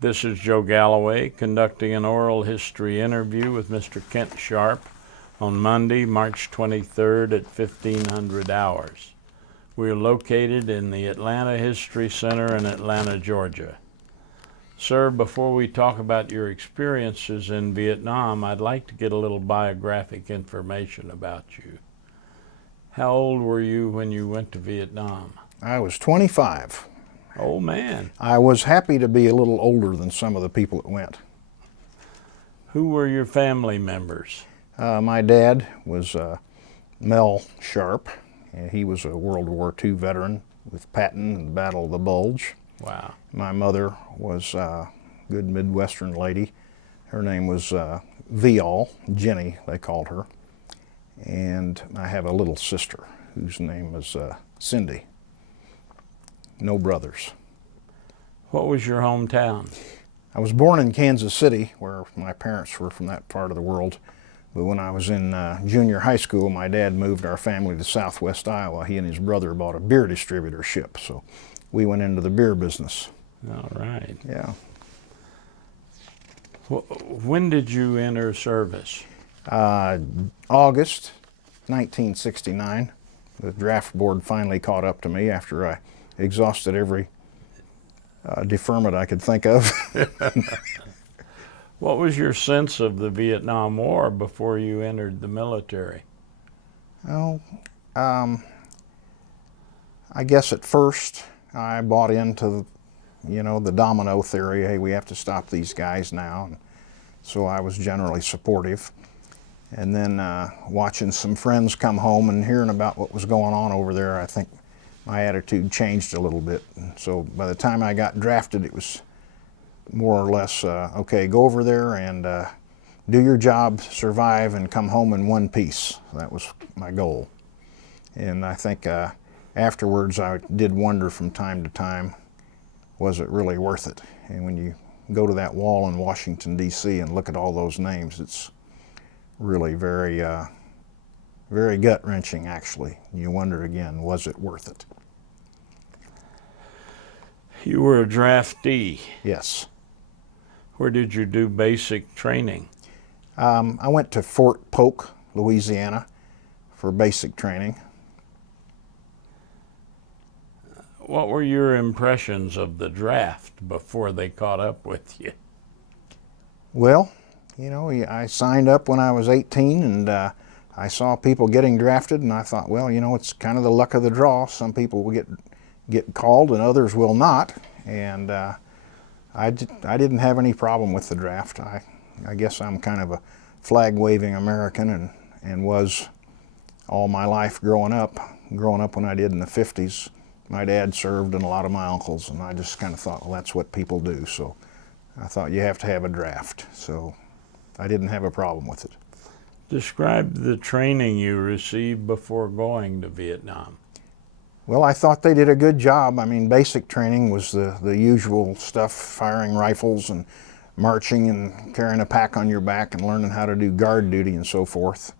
This is Joe Galloway conducting an oral history interview with Mr. Kent Sharp on Monday, March 23rd at 1500 hours. We are located in the Atlanta History Center in Atlanta, Georgia. Sir, before we talk about your experiences in Vietnam, I'd like to get a little biographic information about you. How old were you when you went to Vietnam? I was 25. Oh, man. I was happy to be a little older than some of the people that went. Who were your family members? My dad was Mel Sharp. He was a World War II veteran with Patton and the Battle of the Bulge. Wow. My mother was a good Midwestern lady. Her name was Vial, Jenny they called her. And I have a little sister whose name is Cindy. No brothers. What was your hometown? I was born in Kansas City, where my parents were from that part of the world. But when I was in junior high school, my dad moved our family to southwest Iowa. He and his brother bought a beer distributorship, so we went into the beer business. All right. Yeah. When did you enter service? August 1969. The draft board finally caught up to me after I exhausted every deferment I could think of. What was your sense of the Vietnam War before you entered the military? Oh, I guess at first I bought into, the domino theory. Hey, we have to stop these guys now. And so I was generally supportive. And then watching some friends come home and hearing about what was going on over there, I think my attitude changed a little bit. And so by the time I got drafted, it was more or less, okay, go over there and do your job, survive, and come home in one piece. That was my goal. And I think afterwards I did wonder from time to time, was it really worth it? And when you go to that wall in Washington, D.C. and look at all those names, it's really very, very gut-wrenching, actually. You wonder again, was it worth it? You were a draftee. Yes. Where did you do basic training? I went to Fort Polk, Louisiana, for basic training. What were your impressions of the draft before they caught up with you? Well, I signed up when I was 18, and I saw people getting drafted, and I thought, well, it's kind of the luck of the draw. Some people will get called and others will not. And I didn't have any problem with the draft. I guess I'm kind of a flag-waving American and was all my life growing up when I did in the 50s. My dad served and a lot of my uncles, and I just kind of thought, well, that's what people do. So I thought you have to have a draft. So I didn't have a problem with it. Describe the training you received before going to Vietnam. Well, I thought they did a good job. I mean, basic training was the usual stuff, firing rifles and marching and carrying a pack on your back and learning how to do guard duty and so forth.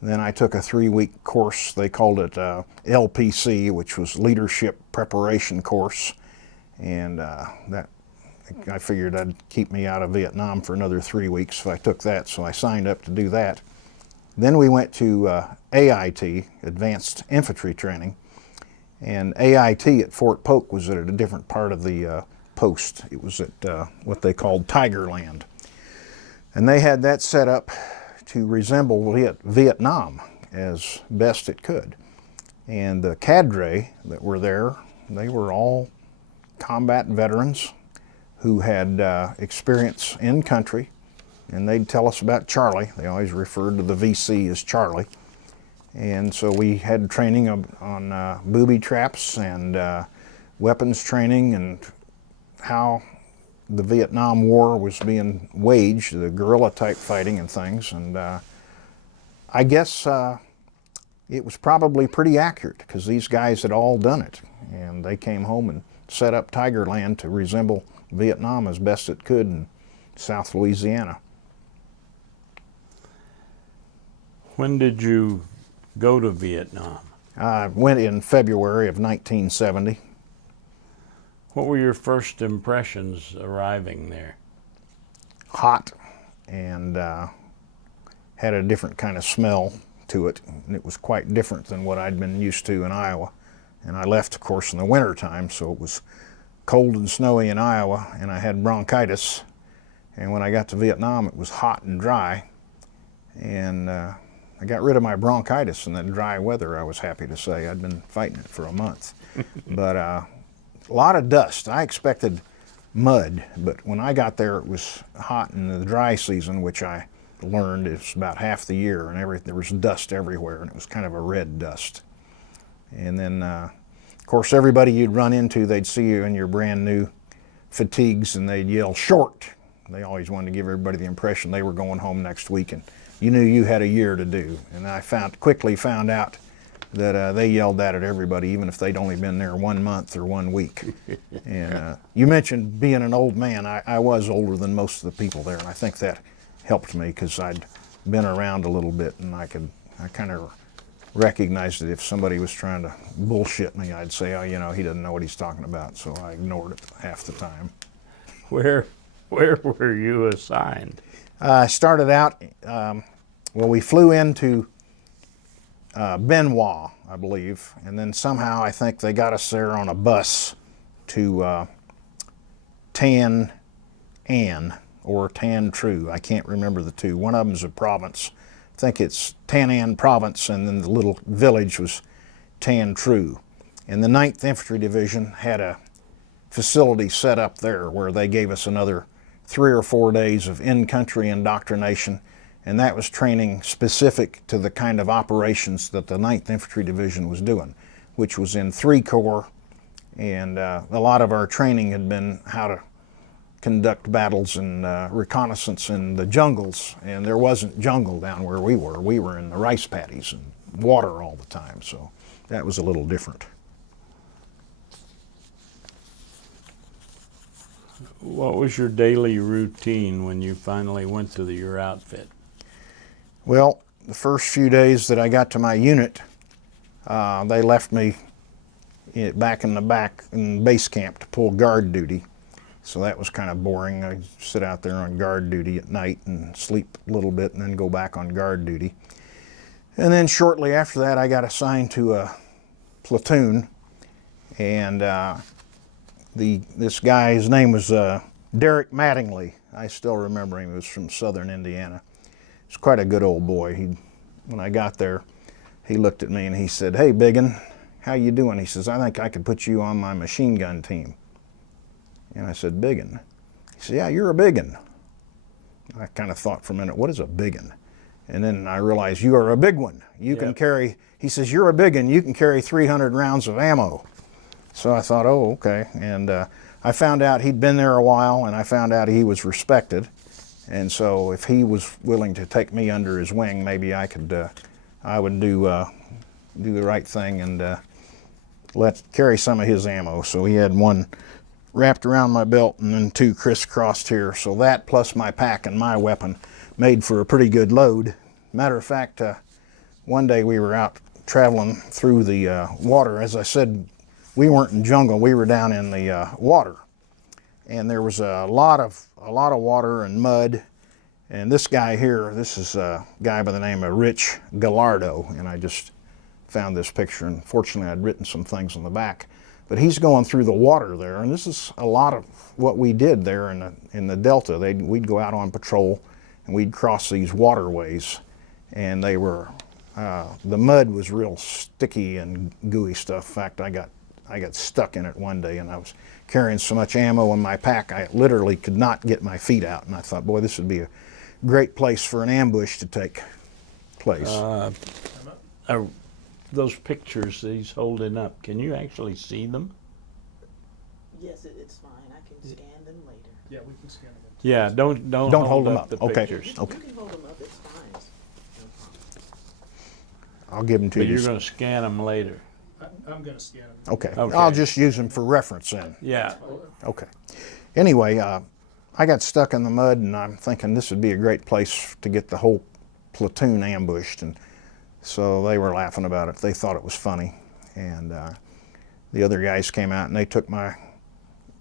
And then I took a 3-week course. They called it LPC, which was Leadership Preparation Course. And that I figured that'd keep me out of Vietnam for another 3 weeks if I took that, so I signed up to do that. Then we went to AIT, Advanced Infantry Training. And AIT at Fort Polk was at a different part of the post. It was at what they called Tigerland. And they had that set up to resemble Vietnam as best it could. And the cadre that were there, they were all combat veterans who had experience in country. And they'd tell us about Charlie. They always referred to the VC as Charlie. And so we had training on booby traps and weapons training and how the Vietnam War was being waged, the guerrilla type fighting and things. And I guess it was probably pretty accurate because these guys had all done it. And they came home and set up Tigerland to resemble Vietnam as best it could in South Louisiana. When did you go to Vietnam? I went in February of 1970. What were your first impressions arriving there? Hot, and had a different kind of smell to it, and it was quite different than what I'd been used to in Iowa. And I left, of course, in the winter time, so it was cold and snowy in Iowa, and I had bronchitis. And when I got to Vietnam, it was hot and dry, and I got rid of my bronchitis in that dry weather, I was happy to say. I'd been fighting it for a month. But a lot of dust. I expected mud, but when I got there, it was hot in the dry season, which I learned is about half the year, and there was dust everywhere, and it was kind of a red dust. And then, of course, everybody you'd run into, they'd see you in your brand new fatigues, and they'd yell, "Short!" They always wanted to give everybody the impression they were going home next week, and you knew you had a year to do. And I quickly found out that they yelled that at everybody, even if they'd only been there 1 month or 1 week. And you mentioned being an old man. I was older than most of the people there, and I think that helped me because I'd been around a little bit, and I kind of recognized that if somebody was trying to bullshit me, I'd say, "Oh, you know, he doesn't know what he's talking about," so I ignored it half the time. Where were you assigned? I started out, well, we flew into Benoit, I believe, and then somehow I think they got us there on a bus to Tan An or Tan Tru. I can't remember the two. One of them's a province. I think it's Tan An province, and then the little village was Tan Tru. And the 9th Infantry Division had a facility set up there where they gave us another 3 or 4 days of in-country indoctrination, and that was training specific to the kind of operations that the 9th Infantry Division was doing, which was in 3 Corps, and a lot of our training had been how to conduct battles and reconnaissance in the jungles, and there wasn't jungle down where we were. We were in the rice paddies and water all the time, so that was a little different. What was your daily routine when you finally went to your outfit? Well, the first few days that I got to my unit, they left me back in base camp to pull guard duty. So that was kind of boring. I'd sit out there on guard duty at night and sleep a little bit and then go back on guard duty. And then shortly after that, I got assigned to a platoon, and this guy, his name was Derek Mattingly. I still remember him. He was from southern Indiana. He was quite a good old boy. When I got there, he looked at me and he said, "Hey, biggin, how you doing?" He says, "I think I could put you on my machine gun team." And I said, "Biggin?" He said, "Yeah, you're a biggin." I kind of thought for a minute, what is a biggin? And then I realized, you are a big one. You can carry, he says, "You're a biggin, you can carry 300 rounds of ammo." So I thought, oh, okay. And I found out he'd been there a while, and I found out he was respected. And so if he was willing to take me under his wing, maybe I would do the right thing and carry some of his ammo. So he had one wrapped around my belt and then 2 crisscrossed here. So that plus my pack and my weapon made for a pretty good load. Matter of fact, one day we were out traveling through the water. As I said, we weren't in jungle, we were down in the water. And there was a lot of water and mud. And this guy here, this is a guy by the name of Rich Gallardo, and I just found this picture, and fortunately I'd written some things on the back. But he's going through the water there, and this is a lot of what we did there in the Delta. We'd go out on patrol, and we'd cross these waterways, and they were, the mud was real sticky and gooey stuff. In fact, I got stuck in it one day, and I was carrying so much ammo in my pack, I literally could not get my feet out. And I thought, boy, this would be a great place for an ambush to take place. Those pictures he's holding up, can you actually see them? Yes, it's fine. I can scan them later. Yeah, we can scan them. Yeah, don't hold them up up. the Okay. pictures. Okay. You can hold them up. It's fine. No problem. I'll give them to But you. you're going to scan them later. I'm going to scan them. Okay. Okay. I'll just use them for reference then. Yeah. Okay. Anyway, I got stuck in the mud, and I'm thinking this would be a great place to get the whole platoon ambushed, and so they were laughing about it. They thought it was funny, and the other guys came out and they took my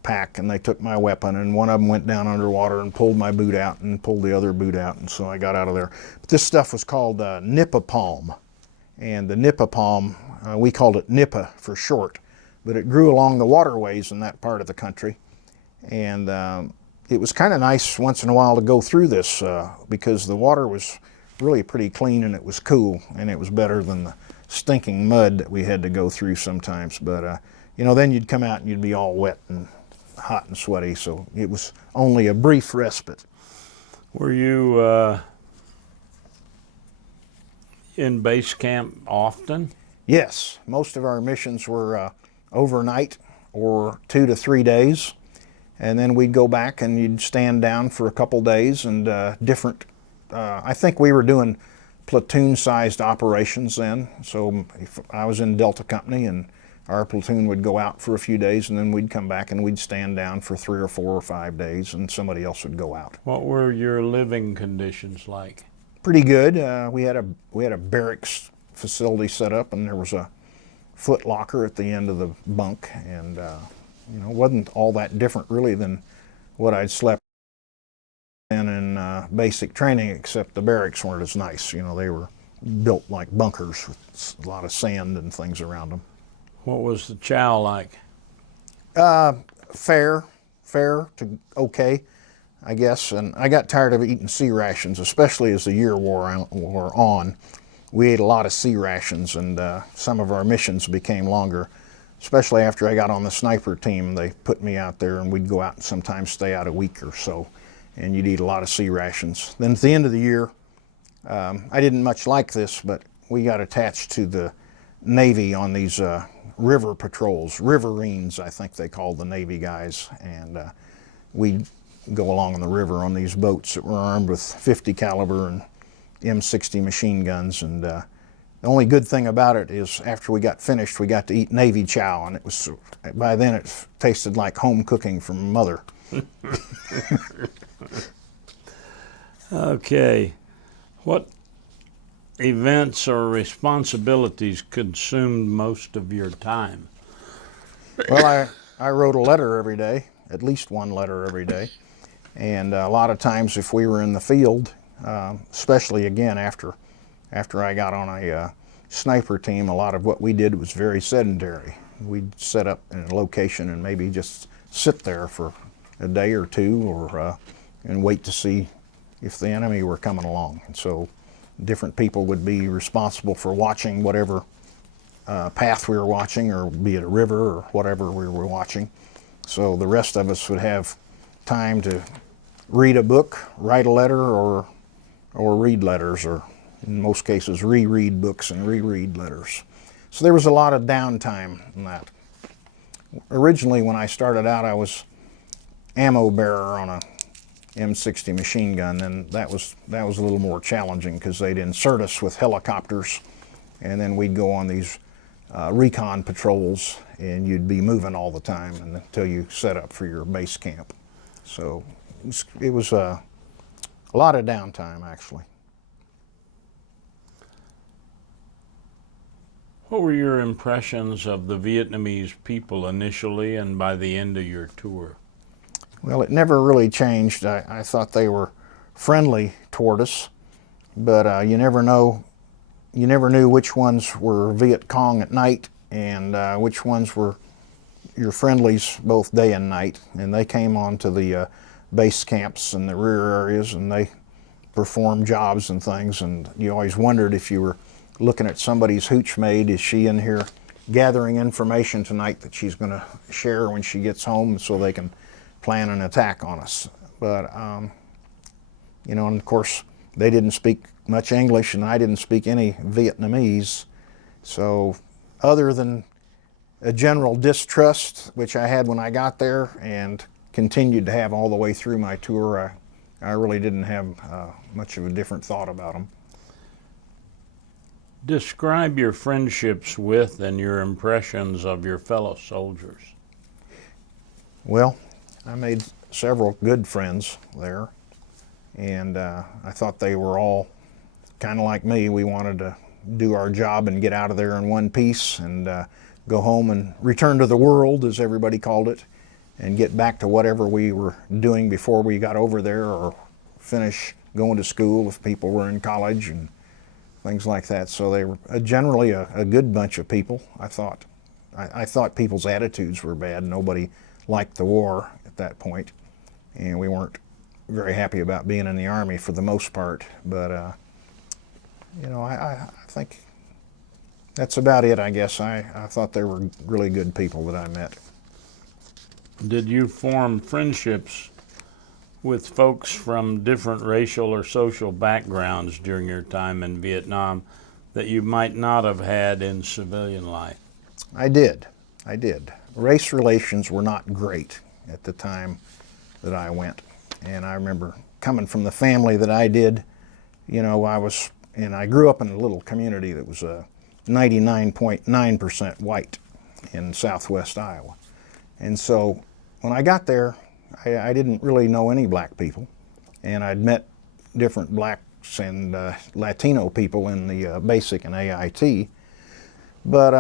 pack, and they took my weapon, and one of them went down underwater and pulled my boot out and pulled the other boot out, and so I got out of there. But this stuff was called nipa palm, and the nipa palm, we called it nipa for short, but it grew along the waterways in that part of the country, and it was kind of nice once in a while to go through this because the water was really pretty clean and it was cool, and it was better than the stinking mud that we had to go through sometimes. But you know, then you'd come out and you'd be all wet and hot and sweaty, so it was only a brief respite. Were you in base camp often? Yes, most of our missions were overnight or 2 to 3 days, and then we'd go back and you'd stand down for a couple days, and I think we were doing platoon-sized operations then. So if I was in Delta Company, and our platoon would go out for a few days, and then we'd come back and we'd stand down for 3 or 4 or 5 days, and somebody else would go out. What were your living conditions like? Pretty good. We had a barracks facility set up, and there was a foot locker at the end of the bunk, and you know, it wasn't all that different really than what I'd slept in basic training, except the barracks weren't as nice. You know, they were built like bunkers with a lot of sand and things around them. What was the chow like? Fair to okay, I guess. And I got tired of eating sea rations, especially as the year wore on. We ate a lot of sea rations, and some of our missions became longer. Especially after I got on the sniper team, they put me out there, and we'd go out and sometimes stay out a week or so, and you'd eat a lot of sea rations. Then at the end of the year, I didn't much like this, but we got attached to the Navy on these river patrols, riverines, I think they called the Navy guys, and we'd go along on the river on these boats that were armed with 50 caliber and M60 machine guns, and the only good thing about it is after we got finished, we got to eat Navy chow, and it was, by then it tasted like home cooking from Mother. Okay. What events or responsibilities consumed most of your time? Well, I wrote a letter every day, at least one letter every day, and a lot of times if we were in the field, especially again after I got on a sniper team, a lot of what we did was very sedentary. We'd set up in a location and maybe just sit there for a day or two, or and wait to see if the enemy were coming along. And so different people would be responsible for watching whatever path we were watching, or be it a river or whatever we were watching. So the rest of us would have time to read a book, write a letter, or read letters, or in most cases reread books and reread letters. So there was a lot of downtime in that. Originally when I started out, I was ammo bearer on a M60 machine gun, and that was a little more challenging because they'd insert us with helicopters, and then we'd go on these recon patrols, and you'd be moving all the time until you set up for your base camp. So it was a lot of downtime, actually. What were your impressions of the Vietnamese people initially and by the end of your tour? Well, it never really changed. I thought they were friendly toward us, but you never knew which ones were Viet Cong at night and which ones were your friendlies both day and night. And they came onto the base camps and the rear areas, and they performed jobs and things, and you always wondered if you were looking at somebody's hooch maid, is she in here gathering information tonight that she's going to share when she gets home so they can plan an attack on us. But you know, and of course they didn't speak much English, and I didn't speak any Vietnamese, so other than a general distrust, which I had when I got there and continued to have all the way through my tour, I really didn't have much of a different thought about them. Describe your friendships with and your impressions of your fellow soldiers. Well, I made several good friends there, and I thought they were all kind of like me. We wanted to do our job and get out of there in one piece and go home and return to the world, as everybody called it. and get back to whatever we were doing before we got over there, or finish going to school if people were in college and things like that. So they were generally a good bunch of people, I thought. I thought people's attitudes were bad. Nobody liked the war at that point, and we weren't very happy about being in the Army for the most part. But, you know, I think that's about it, I guess. I thought they were really good people that I met. Did you form friendships with folks from different racial or social backgrounds during your time in Vietnam that you might not have had in civilian life? I did. Race relations were not great at the time that I went. And I remember coming from the family that I did, you know, I grew up in a little community that was 99.9% white in southwest Iowa. And so when I got there, I didn't really know any black people. And I'd met different blacks and Latino people in the basic and AIT. But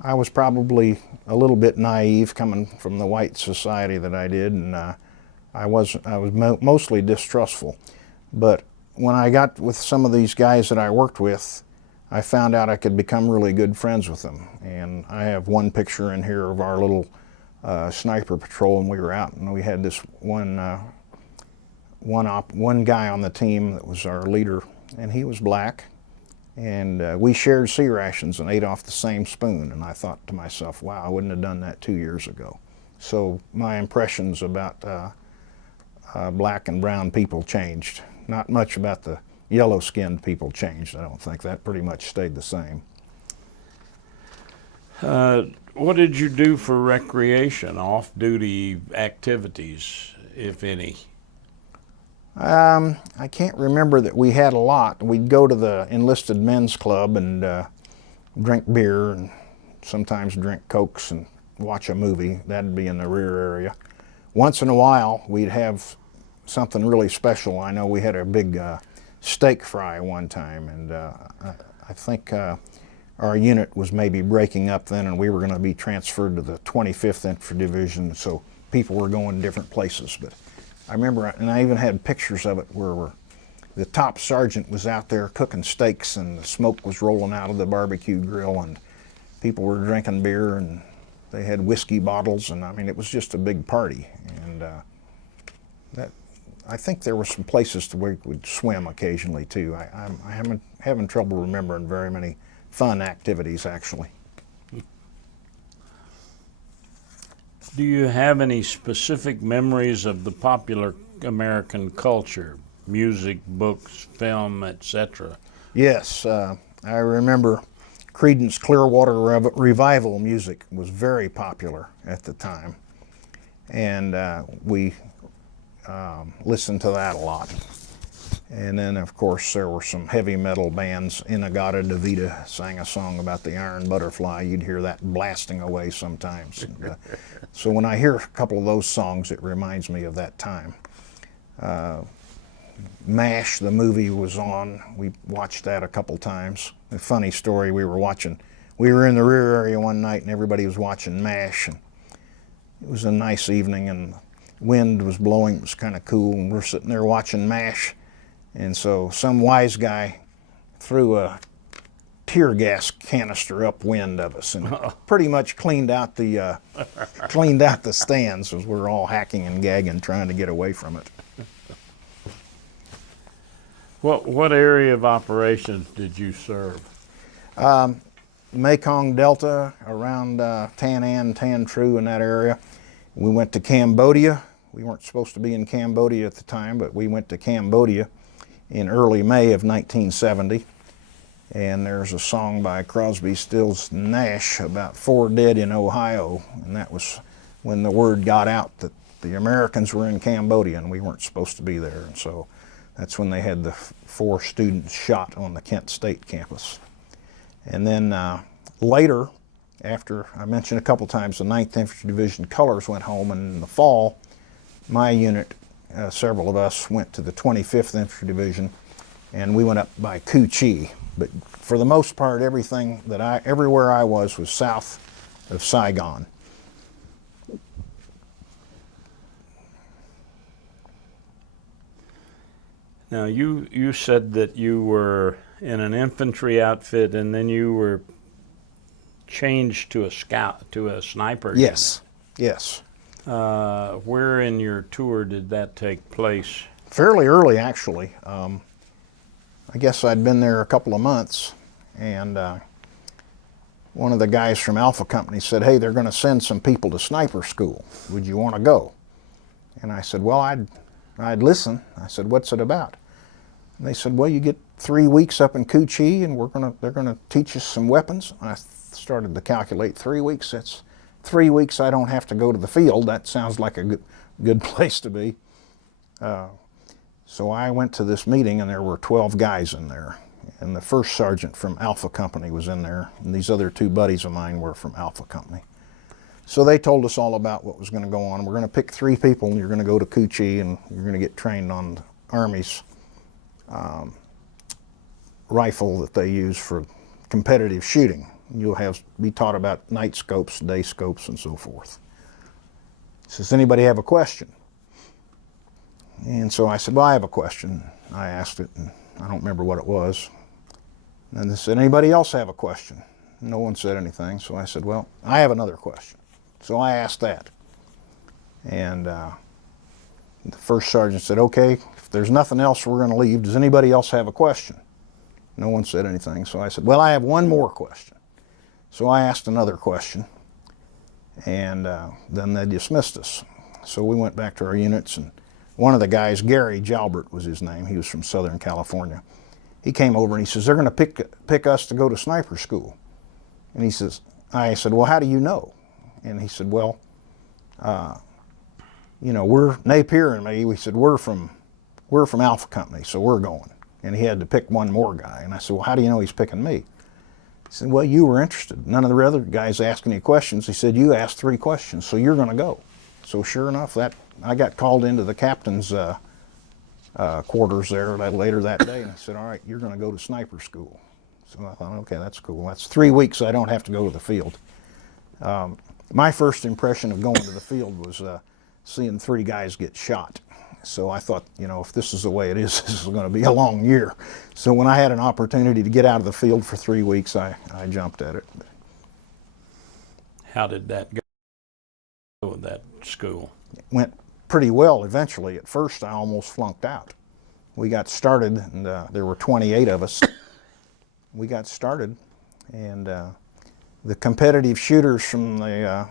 I was probably a little bit naive coming from the white society that I did, and I was mostly distrustful. But when I got with some of these guys that I worked with, I found out I could become really good friends with them. And I have one picture in here of our little sniper patrol, and we were out, and we had this one guy on the team that was our leader, and he was black. And we shared sea rations and ate off the same spoon. And I thought to myself, wow, I wouldn't have done that 2 years ago. So my impressions about black and brown people changed. Not much about the yellow-skinned people changed, I don't think. That pretty much stayed the same. What did you do for recreation, off-duty activities, if any? I can't remember that we had a lot. We'd go to the enlisted men's club and drink beer and sometimes drink Cokes and watch a movie. That'd be in the rear area. Once in a while, we'd have something really special. I know we had a big steak fry one time, and I think our unit was maybe breaking up then, and we were going to be transferred to the 25th Infantry Division, so people were going different places. But I remember, and I even had pictures of it where the top sergeant was out there cooking steaks, and the smoke was rolling out of the barbecue grill, and people were drinking beer, and they had whiskey bottles, and I mean, it was just a big party. And I think there were some places where we would swim occasionally too. I'm having trouble remembering very many fun activities, actually. Do you have any specific memories of the popular American culture, music, books, film, etc.? Yes, I remember Creedence Clearwater Revival music was very popular at the time, and we listened to that a lot. And then, of course, there were some heavy metal bands. Inagata Devita sang a song about the iron butterfly. You'd hear that blasting away sometimes. And, so when I hear a couple of those songs, it reminds me of that time. MASH, the movie, was on. We watched that a couple times. A funny story, we were in the rear area one night and everybody was watching MASH. And it was a nice evening and the wind was blowing. It was kind of cool, and we're sitting there watching MASH. And so some wise guy threw a tear gas canister upwind of us and pretty much cleaned out the stands as we were all hacking and gagging trying to get away from it. What area of operations did you serve? Mekong Delta, around Tan An, Tan Tru, in that area. We went to Cambodia. We weren't supposed to be in Cambodia at the time, but we went to Cambodia in early May of 1970. And there's a song by Crosby, Stills, Nash about 4 dead in Ohio. And that was when the word got out that the Americans were in Cambodia and we weren't supposed to be there. And so that's when they had the 4 students shot on the Kent State campus. And then later, after I mentioned a couple times, the 9th Infantry Division colors went home, and in the fall, my unit, several of us, went to the 25th Infantry Division, and we went up by Cu Chi. But for the most part, everywhere I was south of Saigon. Now, you said that you were in an infantry outfit and then you were changed to a sniper Yes, yes. unit. Where in your tour did that take place? Fairly early, actually. I guess I'd been there a couple of months, and one of the guys from Alpha Company said, "Hey, they're going to send some people to sniper school. Would you want to go?" And I said, "Well, I'd listen." I said, "What's it about?" And they said, "Well, you get 3 weeks up in Cu Chi, and they're gonna teach us some weapons." And I started to calculate 3 weeks. That's 3 weeks I don't have to go to the field. That sounds like a good place to be. So I went to this meeting, and there were 12 guys in there. And the first sergeant from Alpha Company was in there, and these other 2 buddies of mine were from Alpha Company. So they told us all about what was going to go on. We're going to pick 3 people, and you're going to go to Cu Chi, and you're going to get trained on the Army's rifle that they use for competitive shooting. You'll be taught about night scopes, day scopes, and so forth. Does anybody have a question? And so I said, "Well, I have a question." I asked it, and I don't remember what it was. And they said, "Anybody else have a question?" No one said anything, so I said, "Well, I have another question." So I asked that. And the first sergeant said, "Okay, if there's nothing else, we're going to leave. Does anybody else have a question?" No one said anything, so I said, "Well, I have one more question." So I asked another question, and then they dismissed us. So we went back to our units, and one of the guys, Gary Jalbert was his name, he was from Southern California. He came over and he says, "They're going to pick us to go to sniper school." And he says, I said, "Well, how do you know?" And he said, "Well, you know, Napier and me, we said, we're from Alpha Company, so we're going." And he had to pick one more guy. And I said, "Well, how do you know he's picking me?" He said, "Well, you were interested. None of the other guys asked any questions." He said, "You asked 3 questions, so you're going to go." So sure enough, I got called into the captain's quarters there later that day, and he said, "All right, you're going to go to sniper school." So I thought, okay, that's cool. That's 3 weeks I don't have to go to the field. My first impression of going to the field was seeing 3 guys get shot. So I thought, you know, if this is the way it is, this is going to be a long year. So when I had an opportunity to get out of the field for 3 weeks, I jumped at it. How did that go with that school? It went pretty well eventually. At first, I almost flunked out. We got started, and there were 28 of us. We got started, and the competitive shooters from that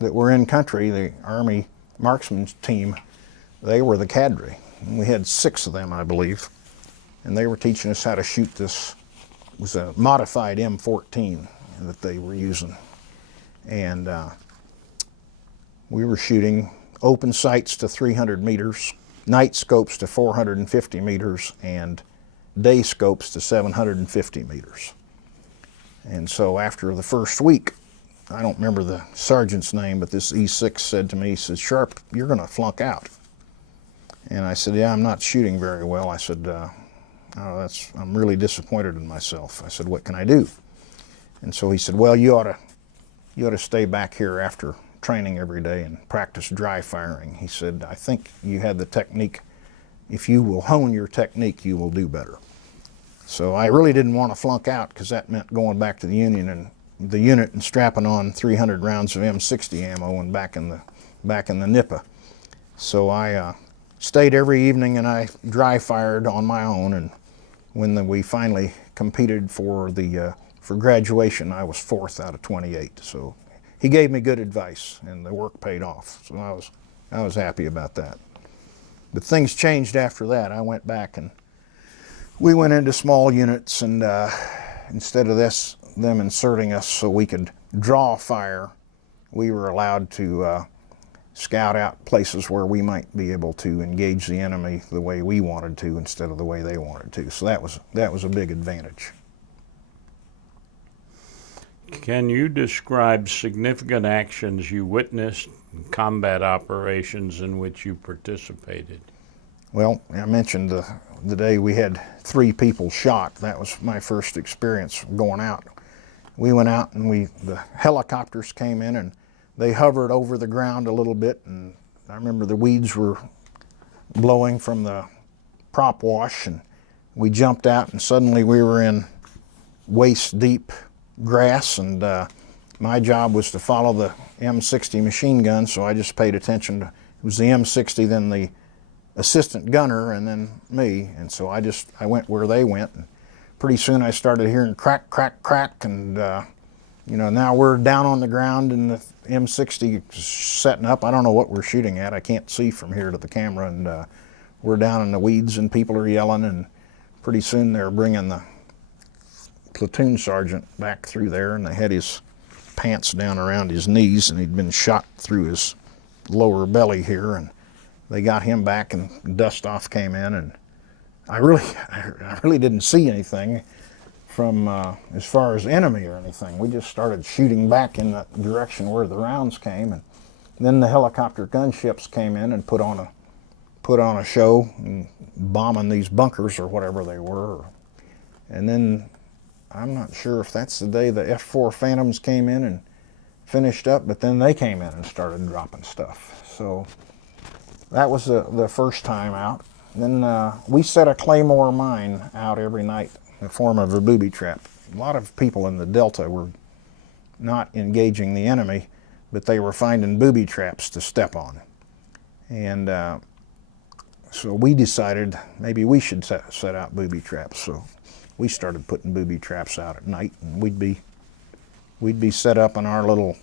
were in country, the Army marksman team, they were the cadre. And we had 6 of them, I believe, and they were teaching us how to shoot this. It was a modified M14 that they were using, and we were shooting open sights to 300 meters, night scopes to 450 meters, and day scopes to 750 meters. And so after the first week, I don't remember the sergeant's name, but this E6 said to me, he said, "Sharp, you're going to flunk out." And I said, "Yeah, I'm not shooting very well." I said, "I'm really disappointed in myself." I said, "What can I do?" And so he said, "Well, you ought to stay back here after training every day and practice dry firing." He said, "I think you had the technique. If you will hone your technique, you will do better." So I really didn't want to flunk out, because that meant going back to the unit and strapping on 300 rounds of M60 ammo and back in the NIPA. So I stayed every evening and I dry fired on my own. And when we finally competed for graduation, I was 4th out of 28. So he gave me good advice, and the work paid off. So I was happy about that. But things changed after that. I went back and we went into small units, and instead of them inserting us so we could draw fire, we were allowed to scout out places where we might be able to engage the enemy the way we wanted to instead of the way they wanted to. So that was a big advantage. Can you describe significant actions you witnessed, combat operations in which you participated? Well, I mentioned the day we had 3 people shot. That was my first experience going out. We went out, and the helicopters came in, and they hovered over the ground a little bit, and I remember the weeds were blowing from the prop wash, and we jumped out, and suddenly we were in waist deep grass, and my job was to follow the M60 machine gun, so I just paid attention to, it was the M60, then the assistant gunner, and then me, and so I went where they went, and pretty soon I started hearing crack, crack, crack, and you know, now we're down on the ground and the M60 is setting up. I don't know what we're shooting at. I can't see from here to the camera, and we're down in the weeds and people are yelling, and pretty soon they're bringing the platoon sergeant back through there, and they had his pants down around his knees, and he'd been shot through his lower belly here, and they got him back, and dust off came in, and I really didn't see anything from as far as enemy or anything. We just started shooting back in the direction where the rounds came, and then the helicopter gunships came in and put on a show, and bombing these bunkers or whatever they were. And then I'm not sure if that's the day the F-4 Phantoms came in and finished up, but then they came in and started dropping stuff. So that was the first time out. Then we set a claymore mine out every night in the form of a booby trap. A lot of people in the Delta were not engaging the enemy, but they were finding booby traps to step on. And so we decided maybe we should set out booby traps. So we started putting booby traps out at night, and we'd be set up in our little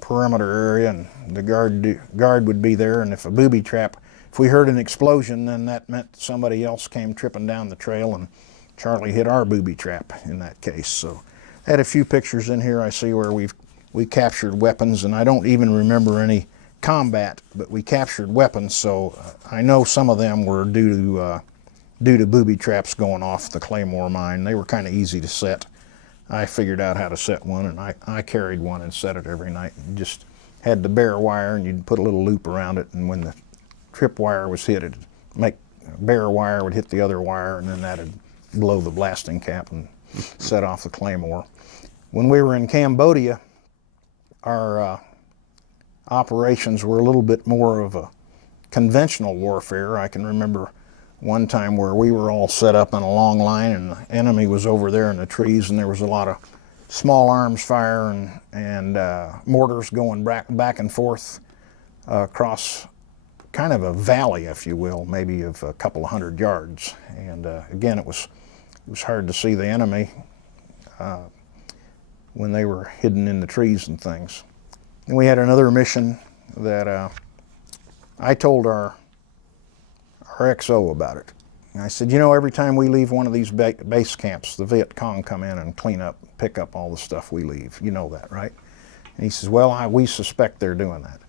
perimeter area, and the guard would be there, and if a booby trap, if we heard an explosion, then that meant somebody else came tripping down the trail, and Charlie hit our booby trap in that case. So I had a few pictures in here I see where we captured weapons, and I don't even remember any combat, but we captured weapons, so I know some of them were due to booby traps going off the claymore mine. They were kind of easy to set. I figured out how to set one, and I carried one and set it every night, and just had the bare wire, and you'd put a little loop around it, and when the trip wire was hit, it'd make bare wire would hit the other wire, and then that'd blow the blasting cap and set off the claymore. When we were in Cambodia, our operations were a little bit more of a conventional warfare. I can remember one time where we were all set up in a long line, and the enemy was over there in the trees, and there was a lot of small arms fire and mortars going back and forth across kind of a valley, if you will, maybe of a couple of 100 yards. And again, it was hard to see the enemy when they were hidden in the trees and things. And we had another mission that I told our XO about it. And I said, you know, every time we leave one of these base camps, the Viet Cong come in and pick up all the stuff we leave. You know that, right? And he says, well, we suspect they're doing that.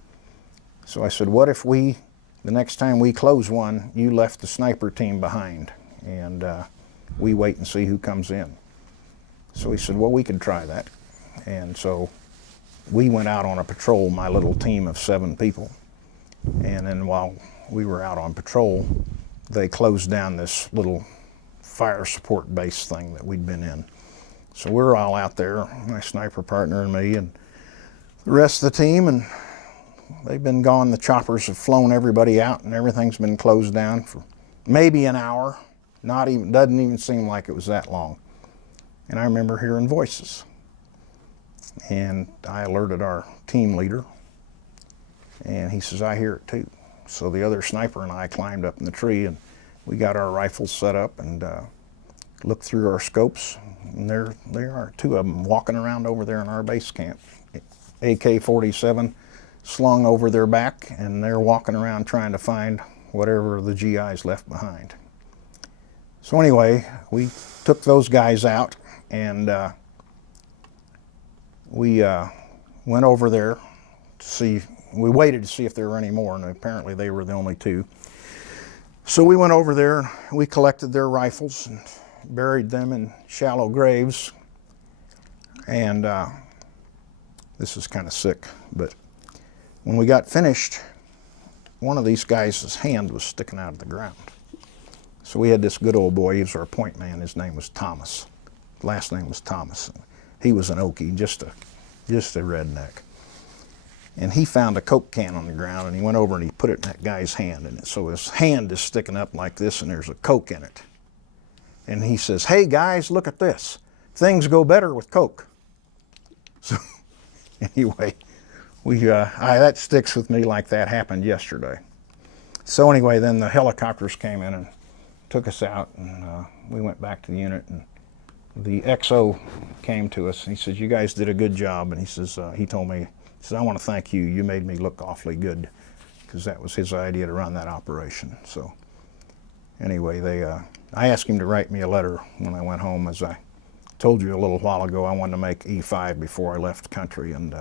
So I said, what if the next time we close one, you left the sniper team behind, and we wait and see who comes in? So he said, well, we could try that. And so we went out on a patrol, my little team of 7 people. And then while we were out on patrol, they closed down this little fire support base thing that we'd been in. So we're all out there, my sniper partner and me, and the rest of the team, and they've been gone. The choppers have flown everybody out, and everything's been closed down for maybe an hour. Doesn't even seem like it was that long. And I remember hearing voices. And I alerted our team leader, and he says, I hear it too. So the other sniper and I climbed up in the tree, and we got our rifles set up and looked through our scopes, and there they are, 2 of them walking around over there in our base camp. AK-47 slung over their back, and they're walking around trying to find whatever the GIs left behind. So anyway, we took those guys out, and we went over there to see. We waited to see if there were any more, and apparently they were the only 2. So we went over there, we collected their rifles and buried them in shallow graves. And this is kind of sick, but when we got finished, one of these guys' hand was sticking out of the ground. So we had this good old boy, he was our point man, his name was Thomas. Last name was Thomas. He was an Okie, just a redneck. and he found a Coke can on the ground, and he went over and he put it in that guy's hand, and so his hand is sticking up like this, and there's a Coke in it. And he says, "Hey guys, look at this. Things go better with Coke." So anyway, that sticks with me like that happened yesterday. So anyway, then the helicopters came in and took us out, and we went back to the unit, and the XO came to us, and he says, "You guys did a good job," and he says, he told me, he says, "I want to thank you. You made me look awfully good," because that was his idea to run that operation. So anyway, I asked him to write me a letter when I went home. As I told you a little while ago, I wanted to make E5 before I left the country, and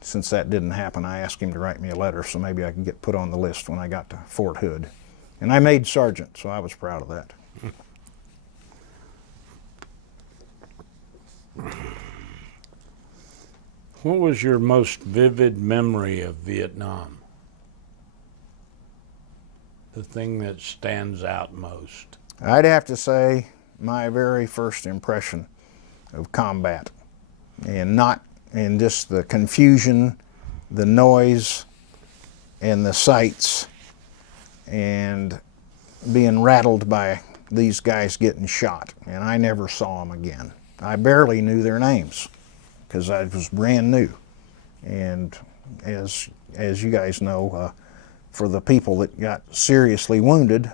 since that didn't happen, I asked him to write me a letter so maybe I could get put on the list when I got to Fort Hood. And I made sergeant, so I was proud of that. What was your most vivid memory of Vietnam? The thing that stands out most? I'd have to say my very first impression of combat, and not in just the confusion, the noise, and the sights, and being rattled by these guys getting shot. And I never saw them again. I barely knew their names because I was brand new. And as you guys know, for the people that got seriously wounded,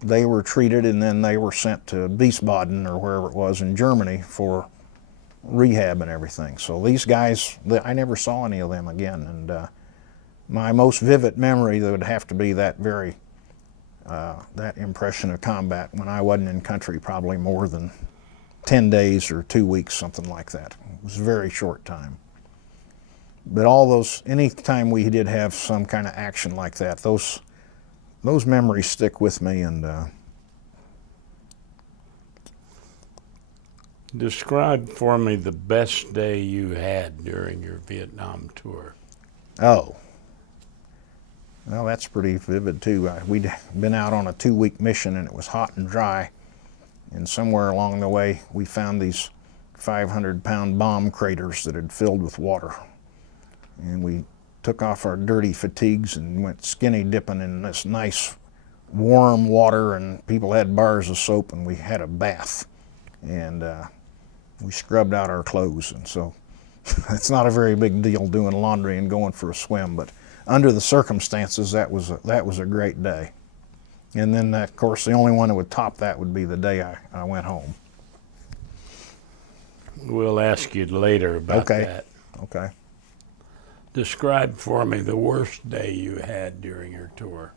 they were treated and then they were sent to Wiesbaden or wherever it was in Germany for rehab and everything. So these guys, I never saw any of them again. And my most vivid memory would have to be that that impression of combat when I wasn't in country probably more than 10 days or 2 weeks, something like that. It was a very short time. But all those, any time we did have some kind of action like that, those memories stick with me. And describe for me the best day you had during your Vietnam tour. oh, well, that's pretty vivid too. We'd been out on a 2-week mission, and it was hot and dry. And somewhere along the way, we found these 500-pound bomb craters that had filled with water. And we took off our dirty fatigues and went skinny dipping in this nice warm water, and people had bars of soap, and we had a bath. And we scrubbed out our clothes. And so it's not a very big deal doing laundry and going for a swim, but under the circumstances, that was a great day. And then, of course, the only one that would top that would be the day I went home. We'll ask you later about that. Okay. Describe for me the worst day you had during your tour.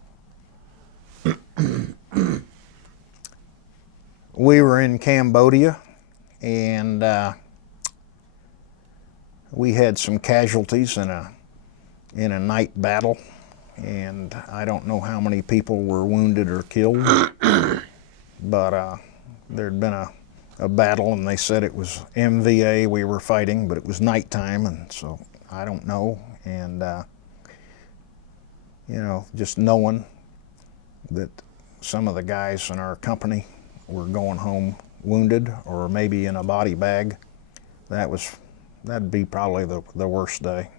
We were in Cambodia, and we had some casualties in a night battle, and I don't know how many people were wounded or killed, but there'd been a battle, and they said it was MVA we were fighting, but it was nighttime, and so I don't know. And just knowing that some of the guys in our company were going home wounded or maybe in a body bag, that'd be probably the worst day.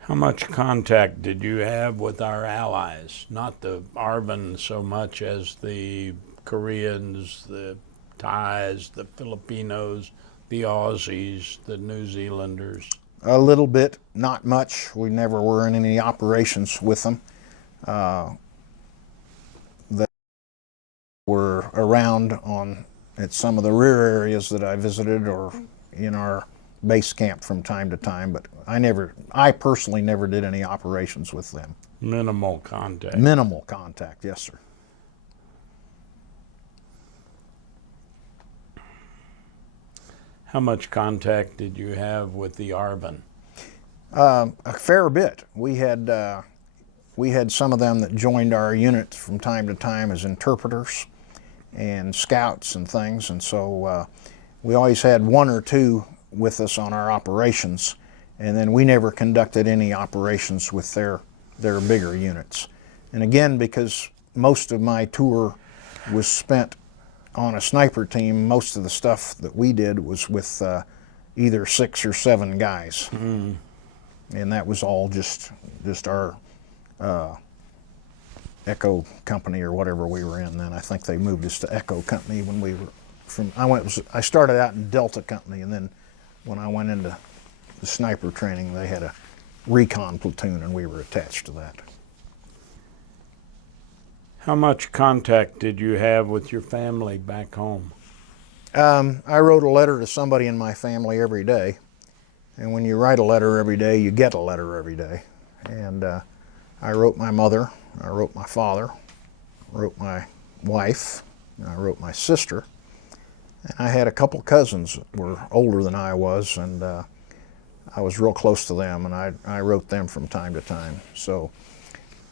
How much contact did you have with our allies? Not the Arvin so much as the Koreans, the Thais, the Filipinos, the Aussies, the New Zealanders? A little bit, not much. We never were in any operations with them. They were around at some of the rear areas that I visited or in our base camp from time to time, but I personally never did any operations with them. Minimal contact. Minimal contact, yes, sir. How much contact did you have with the Arvin? A fair bit. We had some of them that joined our unit from time to time as interpreters and scouts and things, and so we always had one or two with us on our operations, and then we never conducted any operations with their bigger units. And again, because most of my tour was spent on a sniper team, most of the stuff that we did was with either 6 or 7 guys. And that was all just our Echo Company or whatever we were in then. I think they moved us to Echo Company when we were I started out in Delta Company, and then when I went into the sniper training, they had a recon platoon and we were attached to that. How much contact did you have with your family back home? I wrote a letter to somebody in my family every day, and when you write a letter every day, you get a letter every day. And I wrote my mother, I wrote my father, I wrote my wife, and I wrote my sister. And I had a couple cousins that were older than I was, and I was real close to them, and I wrote them from time to time. So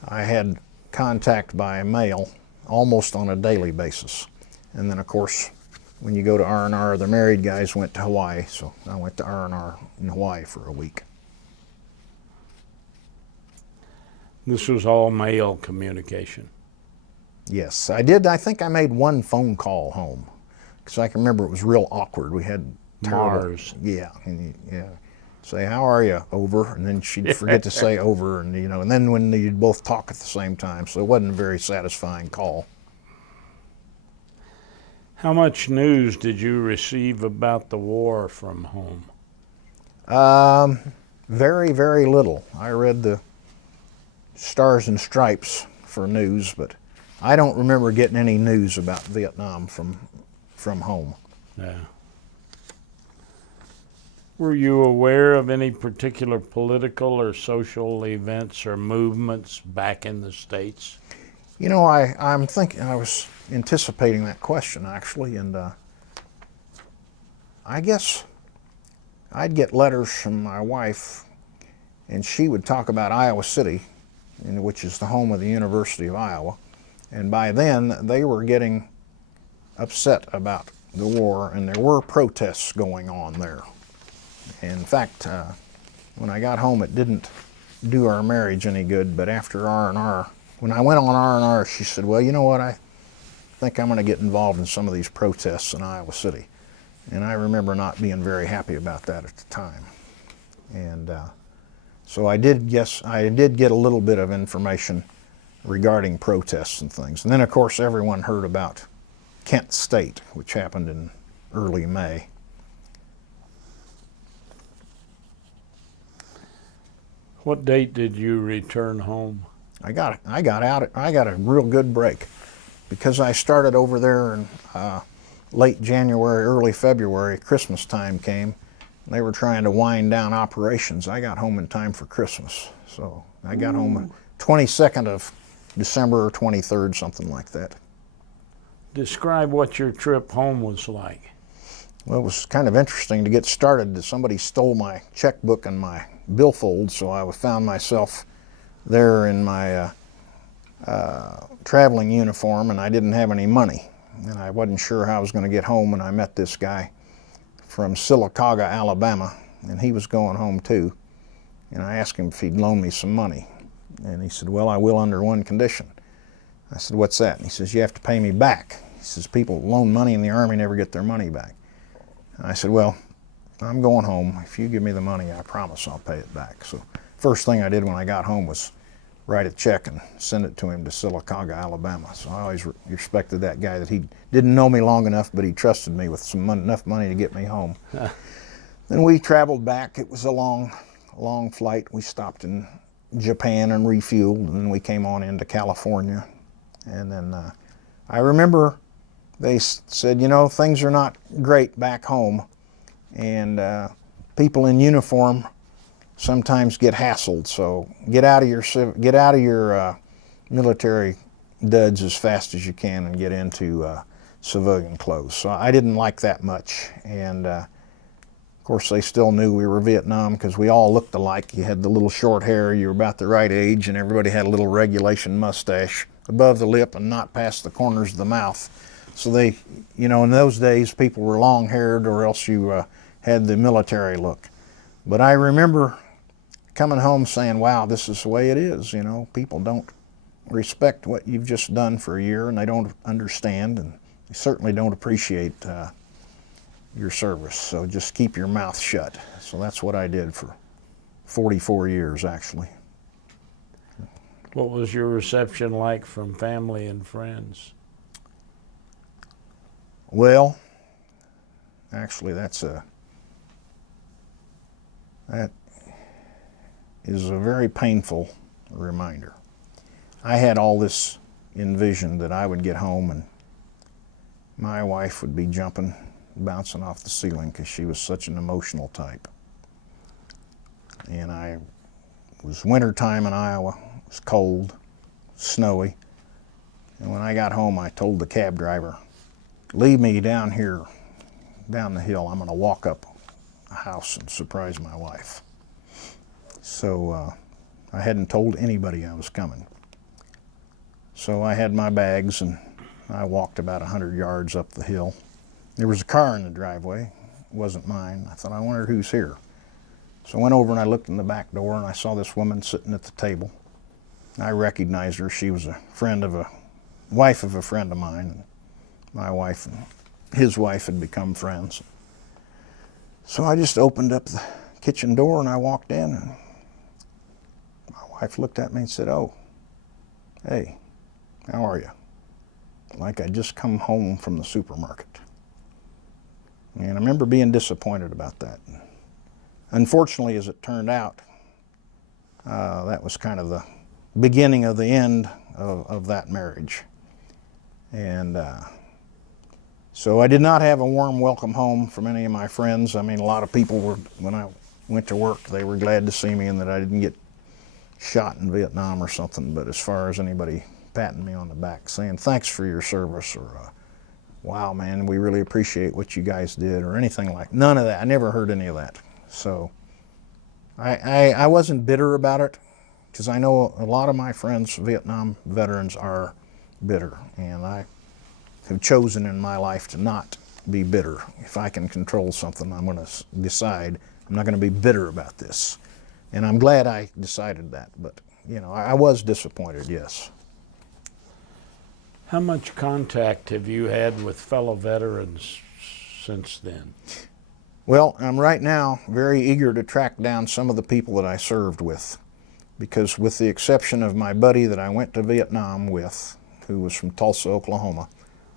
I had contact by mail almost on a daily basis. And then, of course, when you go to R&R, the married guys went to Hawaii, so I went to R&R in Hawaii for a week. This was all mail communication. Yes, I did. I think I made one phone call home, because I can remember it was real awkward. We had terrible, Mars. yeah, say, how are you, over, and then she'd forget to say over, and and then when you'd both talk at the same time, so it wasn't a very satisfying call. How much news did you receive about the war from home? Very, very little. I read the Stars and Stripes for news, but I don't remember getting any news about Vietnam from home. Yeah. Were you aware of any particular political or social events or movements back in the States? I'm thinking, I was anticipating that question actually, and I guess I'd get letters from my wife, and she would talk about Iowa City, which is the home of the University of Iowa, and by then they were getting upset about the war, and there were protests going on there. In fact, when I got home, it didn't do our marriage any good, but after R&R, when I went on R&R, she said, well, you know what, I think I'm going to get involved in some of these protests in Iowa City. And I remember not being very happy about that at the time. And so I did get a little bit of information regarding protests and things. And then, of course, everyone heard about Kent State, which happened in early May. What date did you return home? I got a real good break, because I started over there in late January, early February. Christmas time came. They were trying to wind down operations. I got home in time for Christmas, so I got home 22nd of December or 23rd, something like that. Describe what your trip home was like. Well, it was kind of interesting to get started. Somebody stole my checkbook and my billfold, so I found myself there in my traveling uniform, and I didn't have any money. And I wasn't sure how I was going to get home, and I met this guy from Sylacauga, Alabama, and he was going home too. And I asked him if he'd loan me some money. And he said, well, I will under one condition. I said, what's that? And he says, you have to pay me back. He says, people loan money in the Army never get their money back. And I said, well, I'm going home. If you give me the money, I promise I'll pay it back. So first thing I did when I got home was write a check and send it to him to Sylacauga, Alabama. So I always respected that guy, that he didn't know me long enough, but he trusted me with enough money to get me home. Then we traveled back. It was a long flight. We stopped in Japan and refueled, and then we came on into California. And then I remember they said, things are not great back home, and people in uniform sometimes get hassled. So get out of your military duds as fast as you can and get into civilian clothes. So I didn't like that much, and of course they still knew we were Vietnam, because we all looked alike. You had the little short hair, you were about the right age, and everybody had a little regulation mustache above the lip and not past the corners of the mouth. So they, in those days, people were long-haired, or else you had the military look. But I remember coming home saying, wow, this is the way it is. People don't respect what you've just done for a year, and they don't understand, and they certainly don't appreciate your service. So just keep your mouth shut. So that's what I did for 44 years, actually. What was your reception like from family and friends? Well, actually, that is a very painful reminder. I had all this envisioned that I would get home and my wife would be jumping, bouncing off the ceiling because she was such an emotional type. And it was wintertime in Iowa. It was cold, snowy. And when I got home, I told the cab driver, leave me down here, down the hill. I'm going to walk up a house and surprise my wife. So I hadn't told anybody I was coming. So I had my bags and I walked about 100 yards up the hill. There was a car in the driveway. It wasn't mine. I thought, I wonder who's here. So I went over and I looked in the back door and I saw this woman sitting at the table. I recognized her. She was a wife of a friend of mine. And my wife and his wife had become friends. So I just opened up the kitchen door and I walked in, and my wife looked at me and said, oh, hey, how are you? Like I'd just come home from the supermarket. And I remember being disappointed about that. Unfortunately, as it turned out, that was kind of the beginning of the end of that marriage. And so I did not have a warm welcome home from any of my friends. I mean, a lot of people were, when I went to work, they were glad to see me and that I didn't get shot in Vietnam or something. But as far as anybody patting me on the back saying, thanks for your service, or wow, man, we really appreciate what you guys did, or anything like, none of that. I never heard any of that. So I wasn't bitter about it, because I know a lot of my friends, Vietnam veterans, are bitter, and I have chosen in my life to not be bitter. If I can control something, I'm going to decide I'm not going to be bitter about this. And I'm glad I decided that, but you know, I was disappointed, yes. How much contact have you had with fellow veterans since then? Well, I'm right now very eager to track down some of the people that I served with, because with the exception of my buddy that I went to Vietnam with, who was from Tulsa, Oklahoma,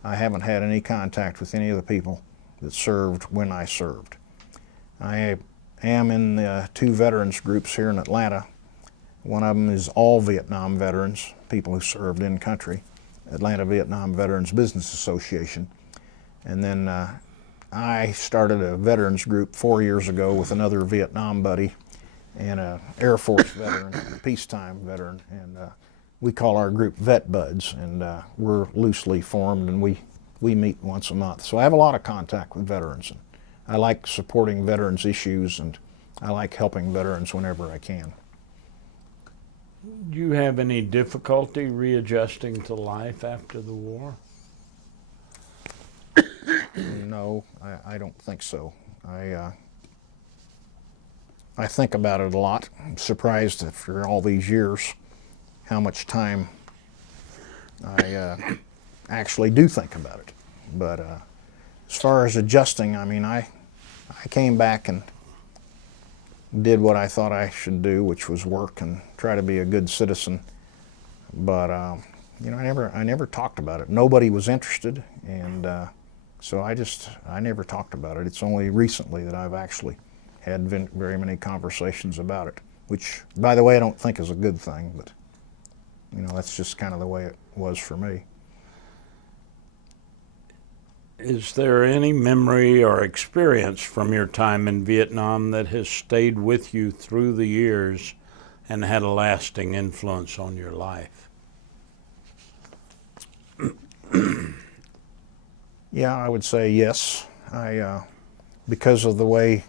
I haven't had any contact with any of the people that served when I served. I am in the two veterans groups here in Atlanta. One of them is all Vietnam veterans, people who served in country, Atlanta Vietnam Veterans Business Association. And then I started a veterans group 4 years ago with another Vietnam buddy and an Air Force veteran, a peacetime veteran, and we call our group Vet Buds, and we're loosely formed, and we meet once a month. So I have a lot of contact with veterans, and I like supporting veterans issues, and I like helping veterans whenever I can. Do you have any difficulty readjusting to life after the war? No, I don't think so. I think about it a lot. I'm surprised after all these years how much time I actually do think about it. But as far as adjusting, I mean, I came back and did what I thought I should do, which was work and try to be a good citizen. But you know, I never talked about it. Nobody was interested, and so I never talked about it. It's only recently that I've actually had very many conversations about it, which, by the way, I don't think is a good thing, but you know, that's just kind of the way it was for me. Is there any memory or experience from your time in Vietnam that has stayed with you through the years and had a lasting influence on your life? Yeah, I would say yes. Because of the way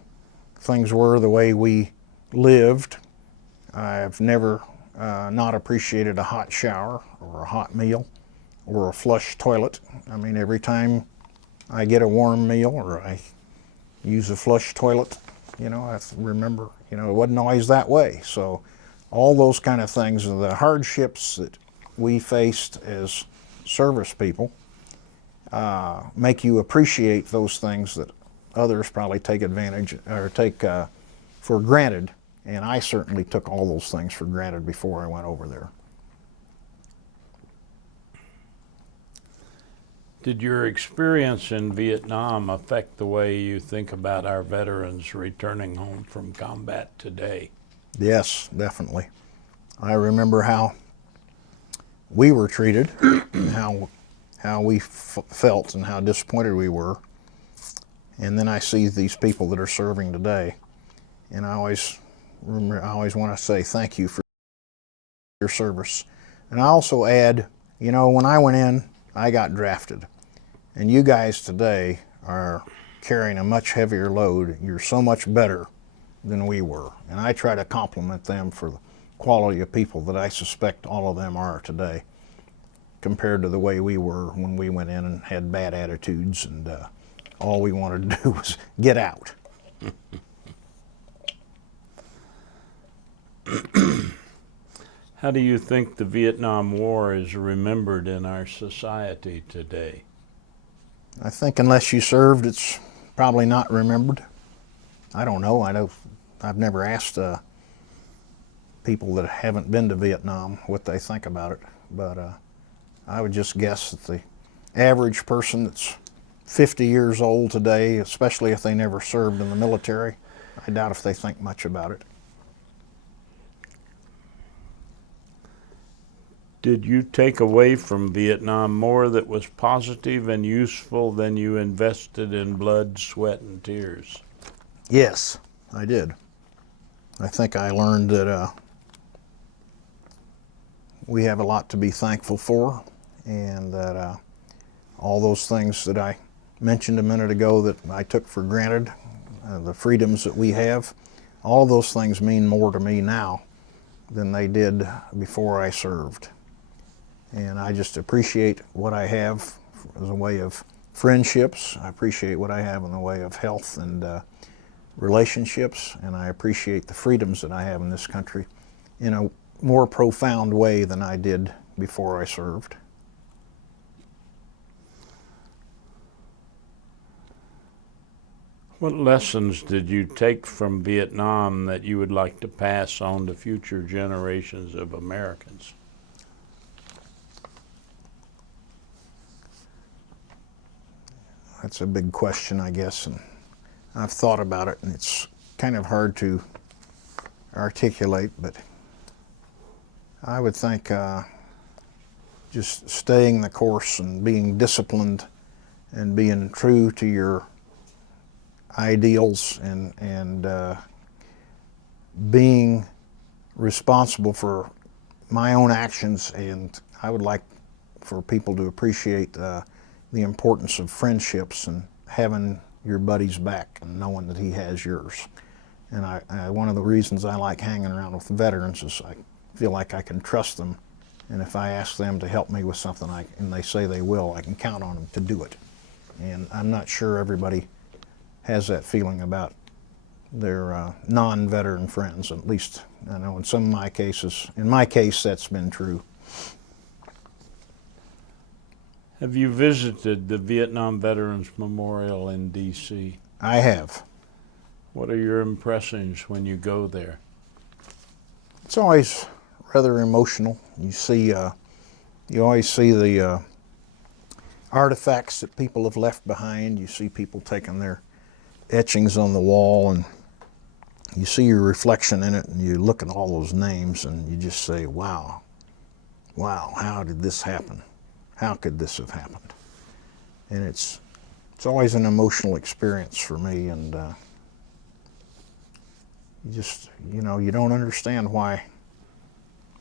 things were, the way we lived, I've never not appreciated a hot shower or a hot meal or a flush toilet. I mean, every time I get a warm meal or I use a flush toilet, you know, I remember, you know, it wasn't always that way. So all those kind of things are the hardships that we faced as service people. make you appreciate those things that others probably take advantage or take for granted. And I certainly took all those things for granted before I went over there. Did your experience in Vietnam affect the way you think about our veterans returning home from combat today? Yes, definitely. I remember how we were treated, and how we felt, and how disappointed we were. And then I see these people that are serving today, and I always want to say thank you for your service. And I also add, you know, when I went in, I got drafted, and you guys today are carrying a much heavier load. You're so much better than we were, and I try to compliment them for the quality of people that I suspect all of them are today, compared to the way we were when we went in and had bad attitudes, and all we wanted to do was get out. How do you think the Vietnam War is remembered in our society today? I think unless you served, it's probably not remembered. I don't know. I've never asked people that haven't been to Vietnam what they think about it, but I would just guess that the average person that's 50 years old today, especially if they never served in the military, I doubt if they think much about it. Did you take away from Vietnam more that was positive and useful than you invested in blood, sweat, and tears? Yes, I did. I think I learned that we have a lot to be thankful for, and that all those things that I mentioned a minute ago that I took for granted, the freedoms that we have, all those things mean more to me now than they did before I served. And I just appreciate what I have as a way of friendships. I appreciate what I have in the way of health and relationships, and I appreciate the freedoms that I have in this country in a more profound way than I did before I served. What lessons did you take from Vietnam that you would like to pass on to future generations of Americans? That's a big question, I guess, and I've thought about it, and it's kind of hard to articulate, but I would think just staying the course and being disciplined and being true to your ideals, and being responsible for my own actions. And I would like for people to appreciate the importance of friendships and having your buddy's back and knowing that he has yours. And one of the reasons I like hanging around with veterans is I feel like I can trust them, and if I ask them to help me with something and they say they will, I can count on them to do it. And I'm not sure everybody has that feeling about their non-veteran friends. At least I know in some of my cases, in my case, that's been true. Have you visited the Vietnam Veterans Memorial in D.C.? I have. What are your impressions when you go there? It's always rather emotional. You always see the artifacts that people have left behind. You see people taking their etchings on the wall, and you see your reflection in it, and you look at all those names, and you just say, wow, how did this happen? How could this have happened? And it's always an emotional experience for me, and you don't understand why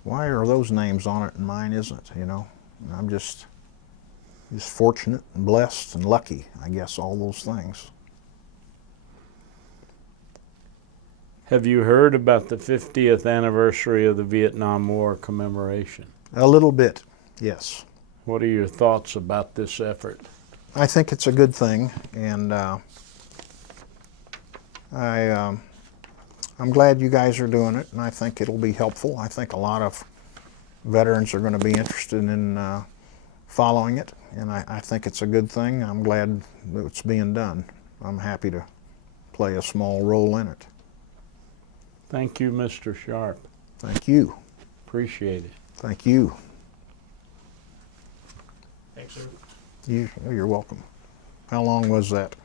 are those names on it and mine isn't, And I'm just fortunate and blessed and lucky, I guess, all those things. Have you heard about the 50th anniversary of the Vietnam War commemoration? A little bit, yes. What are your thoughts about this effort? I think it's a good thing, and I'm glad you guys are doing it, and I think it'll be helpful. I think a lot of veterans are going to be interested in following it, and I think it's a good thing. I'm glad that it's being done. I'm happy to play a small role in it. Thank you, Mr. Sharp. Thank you. Appreciate it. Thank you. Thanks, sir. You're welcome. How long was that?